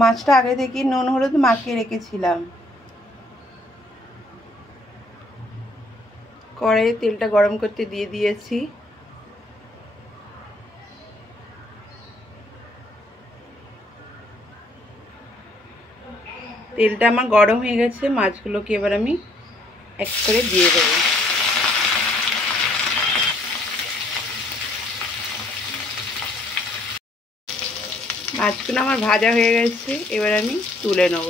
মাছটা আগে থেকে নুন হলুদ মাখিয়ে রেখেছিলাম। কড়াইয়ে তেলটা গরম করতে দিয়ে দিয়েছি। তেলটা আমার গরম হয়ে গেছে, মাছগুলোকে এবার আমি এক করে দিয়ে দেবো। মাছগুলো আমার ভাজা হয়ে গেছে, এবার আমি তুলে নেব।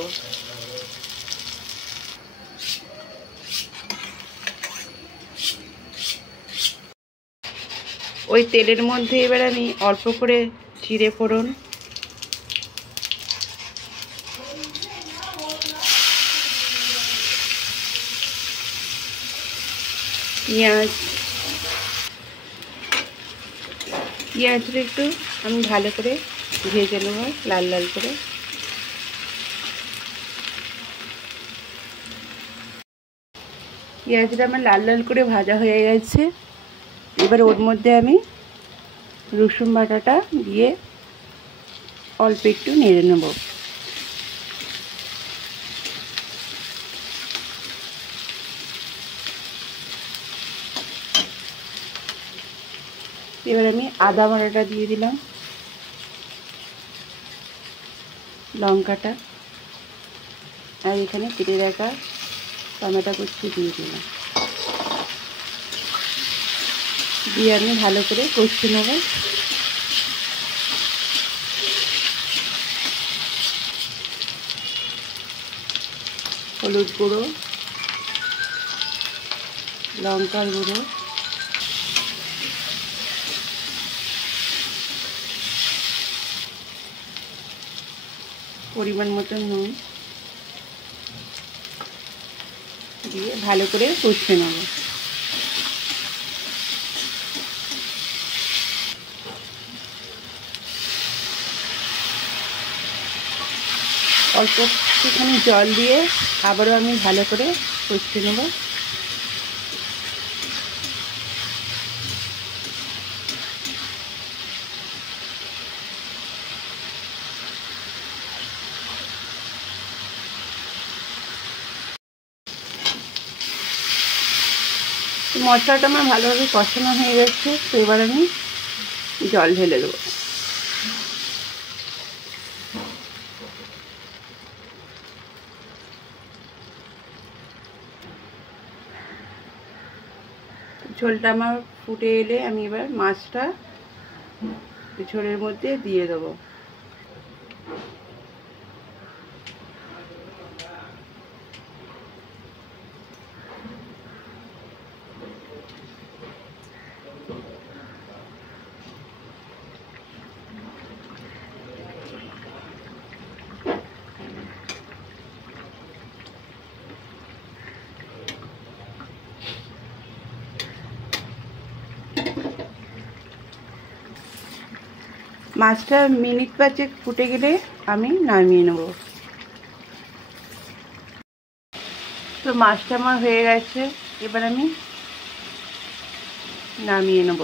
ওই তেলের মধ্যে এবার আমি অল্প করে জিরে ফোড়ন, পেঁয়াজটা একটু আমি ভালো করে ভেজে নেব লাল লাল করে। পেঁয়াজটা আমার লাল লাল করে ভাজা হয়ে গেছে, এবার ওর মধ্যে আমি রসুন বাটাটা দিয়ে অল্প একটু নেড়ে নেব। এবার আমি আদা বাটাটা দিয়ে দিলাম, লঙ্কাটা, আর এখানে কেটে রাখা টমেটো কুচি দিয়ে দিলাম, দিয়ে আমি ভালো করে কষে নেব। হলুদ গুঁড়ো, লঙ্কার গুঁড়ো, পরিমাণ মতো নুন দিয়ে ভালো করে কষে নেব। অল্প একটুখানি জল দিয়ে আবারও আমি ভালো করে কষে নেব। মশলাটা আমার ভালোভাবে কষানো হয়ে গেছে, তো এবার আমি জল ঢেলে দেবো। ঝোলটা আমার ফুটে এলে আমি এবার মাছটা ঝোলের মধ্যে দিয়ে দেবো। মাছটা মিনিট 5 ফুটে গেলে আমি নামিয়ে নেব। তো মাছটা আমার হয়ে গেছে, এবার আমি নামিয়ে নেব।